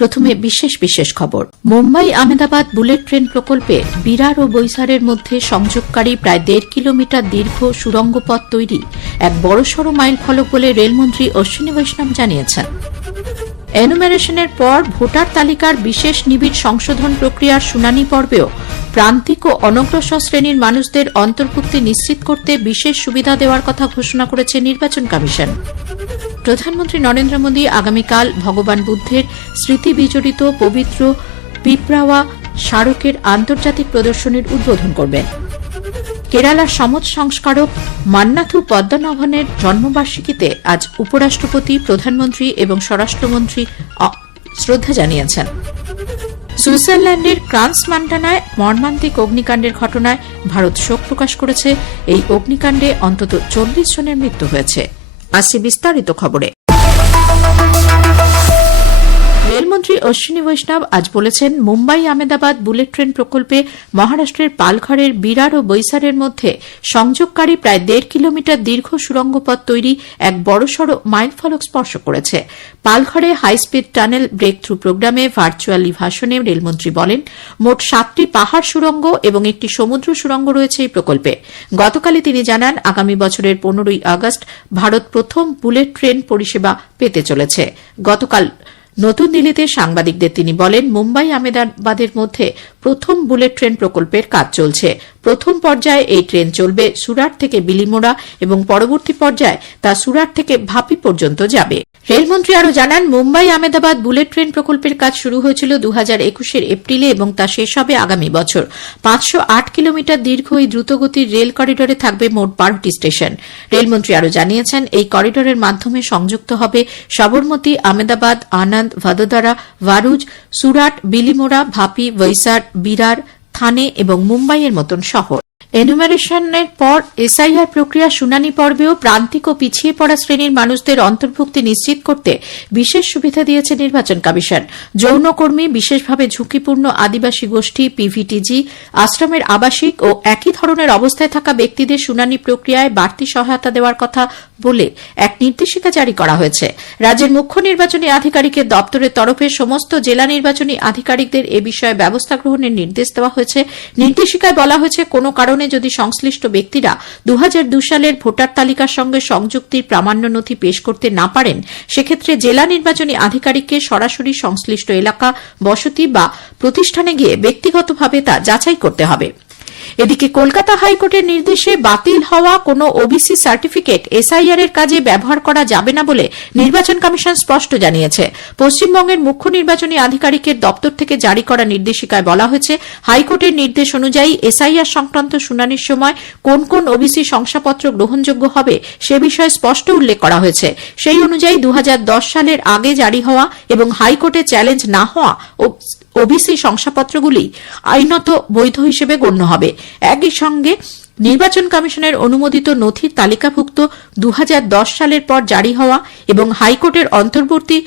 প্রথমে বিশেষ বিশেষ খবর। মুম্বাই আহমেদাবাদ বুলেট ট্রেন প্রকল্পে বিরার ও বৈসারের মধ্যে সংযোগকারী প্রায় দেড় কিলোমিটার দীর্ঘ সুড়ঙ্গ পথ তৈরি এক বড়সড় মাইল ফলক বলে রেলমন্ত্রী অশ্বিনী বৈষ্ণব জানিয়েছেন। এনুমেরেশনের পর ভোটার তালিকার বিশেষ নিবিড় সংশোধন প্রক্রিয়ার শুনানি পর্বেও প্রান্তিক ও অনগ্রসর শ্রেণির মানুষদের অন্তর্ভুক্তি নিশ্চিত করতে বিশেষ সুবিধা দেওয়ার কথা ঘোষণা করেছে নির্বাচন কমিশন। প্রধানমন্ত্রী নরেন্দ্র মোদী আগামীকাল ভগবান বুদ্ধের স্মৃতি বিজড়িত পবিত্র পিপরাওয়া স্মারকের আন্তর্জাতিক প্রদর্শনীর উদ্বোধন করবেন। কেরালার সমাজ সংস্কারক মান্নাথু পদ্মনাভনের জন্মবার্ষিকীতে আজ উপরাষ্ট্রপতি, প্রধানমন্ত্রী এবং স্বরাষ্ট্রমন্ত্রী শ্রদ্ধা জানিয়েছেন। সুইজারল্যান্ডের ক্রান্স মান্টানায় মর্মান্তিক অগ্নিকাণ্ডের ঘটনায় ভারত শোক প্রকাশ করেছে। এই অগ্নিকাণ্ডে অন্তত চল্লিশ জনের মৃত্যু হয়েছে। আসছে বিস্তারিত খবরে রেলমন্ত্রী অশ্বিনী বৈষ্ণব আজ বলেছেন, মুম্বাই আহমেদাবাদ বুলেট ট্রেন প্রকল্পে মহারাষ্ট্রের পালঘরের বিরার ও বৈসারের মধ্যে সংযোগকারী প্রায় দেড় কিলোমিটার দীর্ঘ সুড়ঙ্গ পথ তৈরি এক বড়সড় মাইলফলক স্পর্শ করেছে। পালঘরে হাইস্পিড টানেল ব্রেক থ্রু প্রোগ্রামে ভার্চুয়ালি ভাষণে রেলমন্ত্রী বলেন, মোট সাতটি পাহাড় সুড়ঙ্গ এবং একটি সমুদ্র সুড়ঙ্গ রয়েছে এই প্রকল্পে। গতকালই তিনি জানান, আগামী বছরের পনেরোই আগস্ট ভারত প্রথম বুলেট ট্রেন পরিষেবা পেতে চলেছে। গতকাল নতুন দিল্লিতে সাংবাদিকদের তিনি বলেন মুম্বাই আহমেদাবাদের মধ্যে প্রথম বুলেট ট্রেন প্রকল্পের কাজ চলছে। প্রথম পর্যায়ে এই ট্রেন চলবে সুরাট থেকে বিলিমোড়া এবং পরবর্তী পর্যায়ে তা সুরাট থেকে ভাপি পর্যন্ত যাবে। রেলমন্ত্রী আরও জানান, মুম্বাই আহমেদাবাদ বুলেট ট্রেন প্রকল্পের কাজ শুরু হয়েছিল দু হাজার একুশের এপ্রিলে এবং তা শেষ হবে আগামী বছর। পাঁচশো আট কিলোমিটার দীর্ঘ এই দ্রুতগতির রেল করিডোরে থাকবে মোট বারোটি স্টেশন। রেলমন্ত্রী আরও জানিয়েছেন, এই করিডোরের মাধ্যমে সংযুক্ত হবে সবরমতী, আহমেদাবাদ, আনন্দ, ভাদোদারা ভারুজ সুরাট, বিলিমোড়া, ভাপি, বৈসার বিরার থানে এবং মুম্বাইয়ের মতন শহর। এনুমারেশনের পর এসআইআর প্রক্রিয়া শুনানি পর্বেও প্রান্তিক ও পিছিয়ে পড়া শ্রেণির মানুষদের অন্তর্ভুক্তি নিশ্চিত করতে বিশেষ সুবিধা দিয়েছে নির্বাচন কমিশন। যৌনকর্মী, বিশেষভাবে ঝুঁকিপূর্ণ আদিবাসী গোষ্ঠী, পিভিটিজি, আশ্রমের আবাসিক ও একই ধরনের অবস্থায় থাকা ব্যক্তিদের শুনানি প্রক্রিয়ায় বাড়তি সহায়তা দেওয়ার কথা বলে এক নির্দেশিকা জারি করা হয়েছে। রাজ্যের মুখ্য নির্বাচনী আধিকারিকের দপ্তরের তরফে সমস্ত জেলা নির্বাচনী আধিকারিকদের এ বিষয়ে ব্যবস্থা গ্রহণের নির্দেশ দেওয়া হয়েছে। নির্দেশিকায় বলা হয়েছে, কোনো কারণে যদি সংশ্লিষ্ট ব্যক্তিরা দু সালের ভোটার তালিকার সঙ্গে সংযুক্তির প্রামাণ্য নথি পেশ করতে না পারেন, সেক্ষেত্রে জেলা নির্বাচনী আধিকারিককে সরাসরি সংশ্লিষ্ট এলাকা, বসতি বা প্রতিষ্ঠানে গিয়ে ব্যক্তিগতভাবে তা যাচাই করতে হবে। এদিকে কলকাতা হাইকোর্টের নির্দেশে বাতিল হওয়া কোনো ওবিসি সার্টিফিকেট এসআইআর এর কাজে ব্যবহার করা যাবে না বলে নির্বাচন কমিশন স্পষ্ট জানিয়েছে। পশ্চিমবঙ্গের মুখ্য নির্বাচনী আধিকারিকের দপ্তর থেকে জারি করা নির্দেশিকায় বলা হয়েছে, হাইকোর্টের নির্দেশ অনুযায়ী এসআইআর সংক্রান্ত শুনানির সময় কোন কোন ওবিসি শংসাপত্র গ্রহণযোগ্য হবে সে বিষয়ে স্পষ্ট উল্লেখ করা হয়েছে। সেই অনুযায়ী দু হাজার দশ সালের আগে জারি হওয়া এবং হাইকোর্টে চ্যালেঞ্জ না হওয়া ওবিসি শংসাপত্রগুলি আইনত বৈধ হিসেবে গণ্য হবে। একই সঙ্গে নির্বাচন কমিশনের অনুমোদিত নথির তালিকাভুক্ত দু হাজার দশ সালের পর জারি হওয়া এবং হাইকোর্টের অন্তর্বর্তী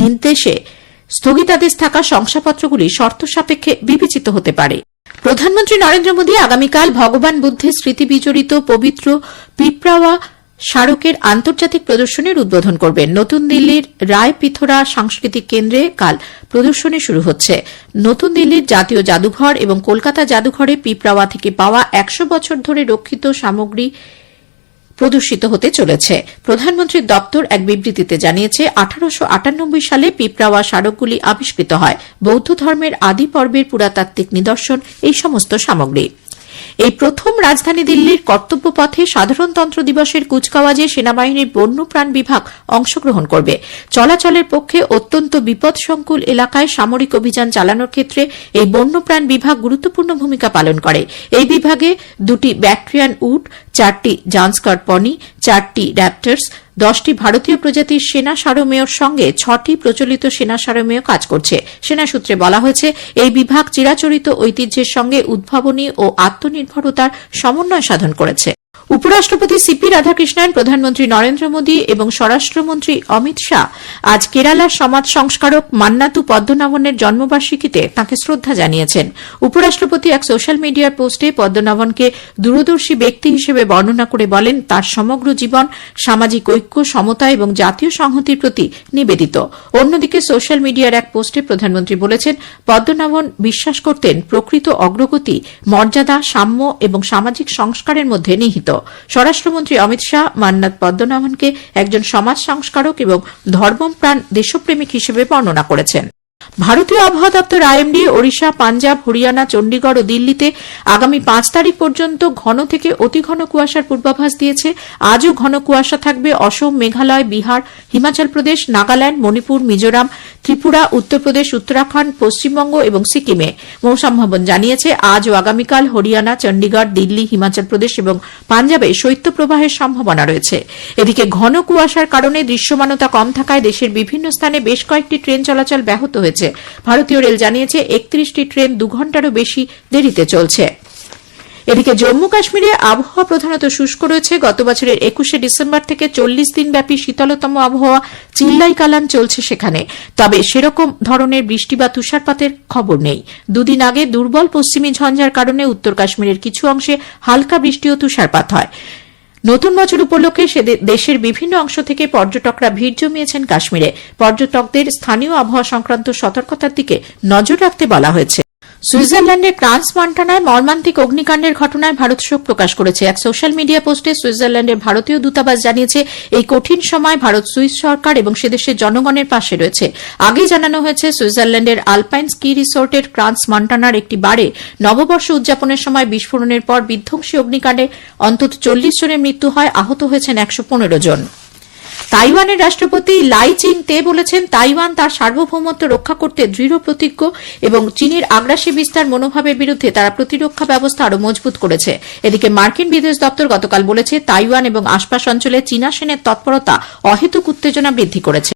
নির্দেশে স্থগিতাদেশ থাকা শংসাপত্রগুলি শর্ত সাপেক্ষে বিবেচিত হতে পারে। প্রধানমন্ত্রী নরেন্দ্র মোদী আগামীকাল ভগবান বুদ্ধের স্মৃতি বিজড়িত পবিত্র পিপরাওয়া স্মারকের আন্তর্জাতিক প্রদর্শনীর উদ্বোধন করবেন। নতুন দিল্লির রায় পিথোরা সাংস্কৃতিক কেন্দ্রে কাল প্রদর্শনী শুরু হচ্ছে। নতুন দিল্লির জাতীয় জাদুঘর এবং কলকাতা জাদুঘরে পিপরাওয়া থেকে পাওয়া একশো বছর ধরে রক্ষিত সামগ্রী প্রদর্শিত হতে চলেছে। প্রধানমন্ত্রীর দপ্তর এক বিবৃতিতে জানিয়েছে, আঠারোশো আটানব্বই সালে পিপরাওয়া স্মারকগুলি আবিষ্কৃত হয়। বৌদ্ধ ধর্মের আদি পর্বের পুরাতাত্ত্বিক নিদর্শন এই সমস্ত সামগ্রী। এই প্রথম রাজধানী দিল্লির কর্তব্য পথে সাধারণতন্ত্র দিবসের কুচকাওয়াজে সেনাবাহিনীর বন্যপ্রাণ বিভাগ অংশগ্রহণ করবে। চলাচলের পক্ষে অত্যন্ত বিপদসংকুল এলাকায় সামরিক অভিযান চালানোর ক্ষেত্রে এই বন্যপ্রাণ বিভাগ গুরুত্বপূর্ণ ভূমিকা পালন করে। এই বিভাগে দুটি ব্যাকট্রিয়ান উট চারটি জান্সকার পনি চারটি র্যাপ্টার্স দশটি ভারতীয় প্রজাতির সেনা সারমেয়র সঙ্গে ছটি প্রচলিত সেনা সারমেয় কাজ করছে। সেনা সূত্রে বলা হয়েছে, এই বিভাগ চিরাচরিত ঐতিহ্যের সঙ্গে উদ্ভাবনী ও আত্মনির্ভরতার সমন্বয় সাধন করেছে। উপরাষ্ট্রপতি সিপি রাধাকৃষ্ণন, প্রধানমন্ত্রী নরেন্দ্র মোদী এবং স্বরাষ্ট্রমন্ত্রী অমিত শাহ আজ কেরালার সমাজ সংস্কারক মান্নাতু পদ্মনাভনের জন্মবার্ষিকীতে তাঁকে শ্রদ্ধা জানিয়েছেন। উপরাষ্ট্রপতি এক সোশ্যাল মিডিয়ার পোস্টে পদ্মনাভনকে দূরদর্শী ব্যক্তি হিসেবে বর্ণনা করে বলেন, তার সমগ্র জীবন সামাজিক ঐক্য, সমতা এবং জাতীয় সংহতির প্রতি নিবেদিত। অন্যদিকে সোশ্যাল মিডিয়ার এক পোস্টে প্রধানমন্ত্রী বলেছেন, পদ্মনাভন বিশ্বাস করতেন প্রকৃত অগ্রগতি, মর্যাদা, সাম্য এবং সামাজিক সংস্কারের মধ্যে নিহিত। স্বরাষ্ট্রমন্ত্রী অমিত শাহ মান্নাত পদ্মনাভনকে একজন সমাজ সংস্কারক এবং ধর্মপ্রাণ দেশপ্রেমিক হিসেবে বর্ণনা করেছেন। ভারতীয় আবহাওয়া দপ্তর আইএমডি, ওড়িশা, পাঞ্জাব, হরিয়ানা চণ্ডীগড় ও দিল্লিতে আগামী পাঁচ তারিখ পর্যন্ত ঘন থেকে অতি ঘন কুয়াশার পূর্বাভাস দিয়েছে। আজও ঘন কুয়াশা থাকবে অসম, মেঘালয়, বিহার, হিমাচল প্রদেশ, নাগাল্যান্ড, মণিপুর, মিজোরাম, ত্রিপুরা, উত্তরপ্রদেশ, উত্তরাখণ্ড, পশ্চিমবঙ্গ এবং সিকিমে। মৌসুম ভবন জানিয়েছে আজ ও আগামীকাল হরিয়ানা চণ্ডীগড় দিল্লি, হিমাচল প্রদেশ এবং পাঞ্জাবে শৈত্যপ্রবাহের সম্ভাবনা রয়েছে। এদিকে ঘন কুয়াশার কারণে দৃশ্যমানতা কম থাকায় দেশের বিভিন্ন স্থানে বেশ কয়েকটি ট্রেন চলাচল ব্যাহত হয়েছে। ভারতীয় রেল জানিয়েছে, একত্রিশটি ট্রেন দু ঘন্টারও বেশি দেরিতে চলছে। এদিকে জম্মু কাশ্মীরে আবহাওয়া প্রধানত শুষ্ক রয়েছে। গত বছরের একুশে ডিসেম্বর থেকে চল্লিশ দিনব্যাপী শীতলতম আবহাওয়া চিল্লাই কালান চলছে সেখানে। তবে সেরকম ধরনের বৃষ্টি বা তুষারপাতের খবর নেই। দুদিন আগে দুর্বল পশ্চিমী ঝঞ্ঝার কারণে উত্তর কাশ্মীরের কিছু অংশে হালকা বৃষ্টি ও তুষারপাত হয়। নতুন বছর উপলক্ষে সে দেশের বিভিন্ন অংশ থেকে পর্যটকরা ভিড় জমিয়েছেন কাশ্মীরে। পর্যটকদের স্থানীয় আবহাওয়া সংক্রান্ত সতর্কতার দিকে নজর রাখতে বলা হয়েছে। সুইজারল্যান্ডের ক্রান্স মন্টানায় মর্মান্তিক অগ্নিকাণ্ডের ঘটনায় ভারত শোক প্রকাশ করেছে। এক সোশ্যাল মিডিয়া পোস্টে সুইজারল্যান্ডের ভারতীয় দূতাবাস জানিয়েছে, এই কঠিন সময় ভারত সুইস সরকার এবং সেদেশের জনগণের পাশে রয়েছে। আগেই জানানো হয়েছে, সুইজারল্যান্ডের আলপাইন স্কি রিসোর্টের ক্রান্স মন্টানার একটি বারে নববর্ষ উদযাপনের সময় বিস্ফোরণের পর বিধ্বংসী অগ্নিকাণ্ডে অন্তত চল্লিশ জনের মৃত্যু হয়, আহত হয়েছেন একশো পনেরো জন। তাইওয়ানের রাষ্ট্রপতি লাই চিং তে বলেছেন, তাইওয়ান তার সার্বভৌমত্ব রক্ষা করতে দৃঢ় প্রতিজ্ঞ এবং চীনের আগ্রাসী বিস্তার মনোভাবের বিরুদ্ধে তারা প্রতিরক্ষা ব্যবস্থা আরও মজবুত করেছে। এদিকে মার্কিন বিদেশ দপ্তর গতকাল বলেছে, তাইওয়ান এবং আশপাশ অঞ্চলে চীনা সেনের তৎপরতা, অহেতুক উত্তেজনা বৃদ্ধি করেছে।